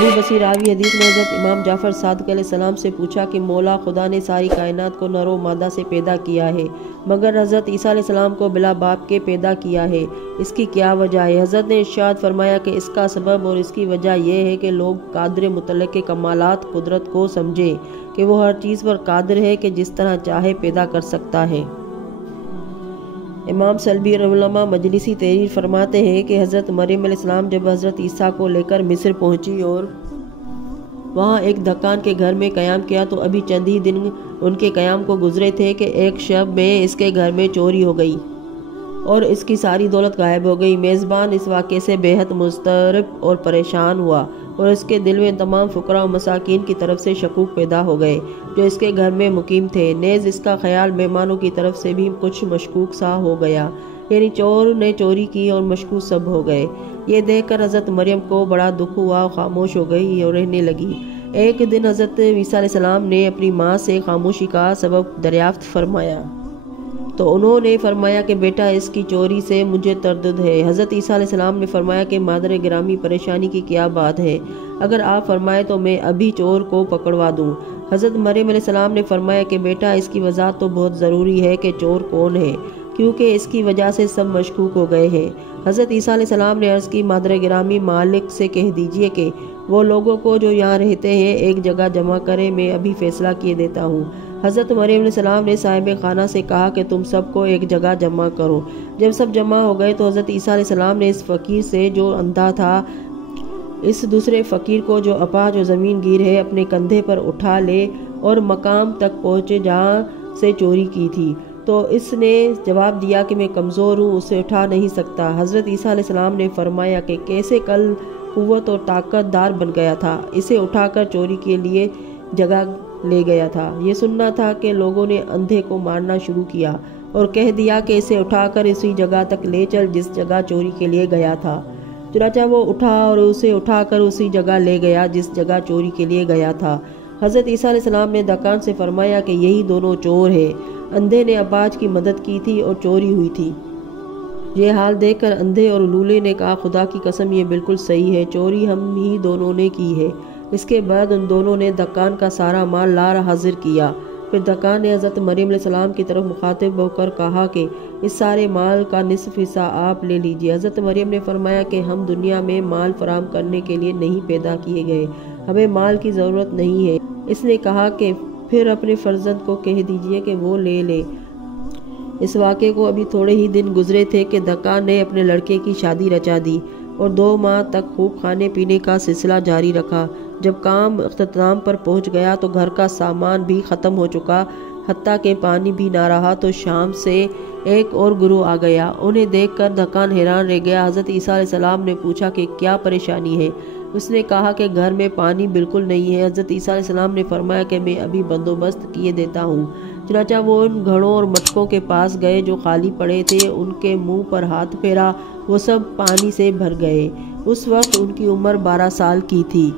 ابو بصیر راوی حدیث نے حضرت امام جعفر صادق علیہ السلام سے پوچھا کہ مولا خدا نے ساری کائنات کو نر و مادہ سے پیدا کیا ہے مگر حضرت عیسیٰ علیہ السلام کو بلا باپ کے پیدا کیا ہے، اس کی کیا وجہ ہے؟ حضرت نے ارشاد فرمایا کہ اس کا سبب اور اس کی وجہ یہ ہے کہ لوگ قادر مطلق کے کمالات قدرت کو سمجھے کہ وہ ہر چیز پر قادر ہے کہ جس طرح چاہے پیدا کر سکتا ہے۔ امام سلبی علماء مجلسی تحریر فرماتے ہیں کہ حضرت مریم علیہ السلام جب حضرت عیسیٰ کو لے کر مصر پہنچی اور وہاں ایک دکان کے گھر میں قیام کیا تو ابھی چند ہی دن ان کے قیام کو گزرے تھے کہ ایک شب میں اس کے گھر میں چوری ہو گئی اور اس کی ساری دولت غائب ہو گئی۔ میزبان اس واقعے سے بے حد مضطرب اور پریشان ہوا اور اس کے دل میں تمام فقراء و مساکین کی طرف سے شکوک پیدا ہو گئے جو اس کے گھر میں مقیم تھے، نیز اس کا خیال مہمانوں کی طرف سے بھی کچھ مشکوک سا ہو گیا، یعنی چور نے چوری کی اور مشکوک سب ہو گئے۔ یہ دیکھ کر حضرت مریم کو بڑا دکھ ہوا، خاموش ہو گئی اور رہنے لگی۔ ایک دن حضرت عیسیٰ علیہ السلام نے اپنی ماں سے خاموشی کا سبب دریافت فرمایا تو انہوں نے فرمایا کہ بیٹا اس کی چوری سے مجھے تردد ہے۔ حضرت عیسیٰ علیہ السلام نے فرمایا کہ مادر گرامی پریشانی کی کیا بات ہے، اگر آپ فرمائے تو میں ابھی چور کو پکڑوا دوں۔ حضرت مریم علیہ السلام نے فرمایا کہ بیٹا اس کی وضاحت تو بہت ضروری ہے کہ چور کون ہے، کیونکہ اس کی وجہ سے سب مشکوک ہو گئے ہیں۔ حضرت عیسیٰ علیہ السلام نے عرض کی مادر گرامی مالک سے کہہ دیجئے کہ وہ لوگوں کو جو یہاں رہتے ہیں ایک جگہ جمع کرے، میں ابھی فیصلہ کیے دیتا ہوں۔ حضرت مریم علیہ السلام نے صاحب خانہ سے کہا کہ تم سب کو ایک جگہ جمع کرو۔ جب سب جمع ہو گئے تو حضرت عیسیٰ علیہ السلام نے اس فقیر سے جو اندھا تھا اس دوسرے فقیر کو جو اپاہج و زمین گیر ہے اپنے کندھے پر اٹھا لے اور مقام تک پہنچے جہاں سے چوری کی تھی، تو اس نے جواب دیا کہ میں کمزور ہوں، اسے اٹھا نہیں سکتا۔ حضرت عیسیٰ علیہ السلام نے فرمایا کہ کیسے کل قوت اور طاقت دار بن گیا تھا، اسے اٹھا کر چوری کے لیے جگہ لے گیا تھا۔ یہ سننا تھا کہ لوگوں نے اندھے کو مارنا شروع کیا اور کہہ دیا کہ اسے اٹھا کر اسی جگہ تک لے چل جس جگہ چوری کے لیے گیا تھا۔ چنانچہ وہ اٹھا اور اسے اٹھا کر اسی جگہ لے گیا جس جگہ چوری کے لیے گیا تھا۔ حضرت عیسیٰ علیہ السلام نے دکان سے فرمایا کہ یہی دونوں چور ہیں، اندھے نے اپاہج کی مدد کی تھی اور چوری ہوئی تھی۔ یہ حال دیکھ کر اندھے اور لولے نے کہا خدا کی قسم یہ بالکل صحیح ہے، چوری ہم ہی دونوں نے کی ہے۔ اس کے بعد ان دونوں نے دکان کا سارا مال لا حاضر کیا۔ پھر دکان نے حضرت مریم علیہ السلام کی طرف مخاطب ہو کر کہا کہ اس سارے مال کا نصف حصہ آپ لے لیجئے۔ حضرت مریم نے فرمایا کہ ہم دنیا میں مال فراہم کرنے کے لیے نہیں پیدا کیے گئے، ہمیں مال کی ضرورت نہیں ہے۔ اس نے کہا کہ پھر اپنے فرزند کو کہہ دیجئے کہ وہ لے لے۔ اس واقعے کو ابھی تھوڑے ہی دن گزرے تھے کہ دکان نے اپنے لڑکے کی شادی رچا دی اور 2 ماہ تک خوب کھانے پینے کا سلسلہ جاری رکھا۔ جب کام اختتام پر پہنچ گیا تو گھر کا سامان بھی ختم ہو چکا، حتیٰ کہ پانی بھی نہ رہا تو شام سے ایک اور گروہ آ گیا۔ انہیں دیکھ کر دکان حیران رہ گیا۔ حضرت عیسیٰ علیہ السلام نے پوچھا کہ کیا پریشانی ہے؟ اس نے کہا کہ گھر میں پانی بالکل نہیں ہے۔ حضرت عیسیٰ علیہ السلام نے فرمایا کہ میں ابھی بندوبست کیے دیتا ہوں۔ چنانچہ وہ ان گھڑوں اور مٹکوں کے پاس گئے جو خالی پڑے تھے، ان کے منہ پر ہاتھ پھیرا، وہ سب پانی سے بھر گئے۔ اس وقت ان کی عمر 12 سال کی تھی۔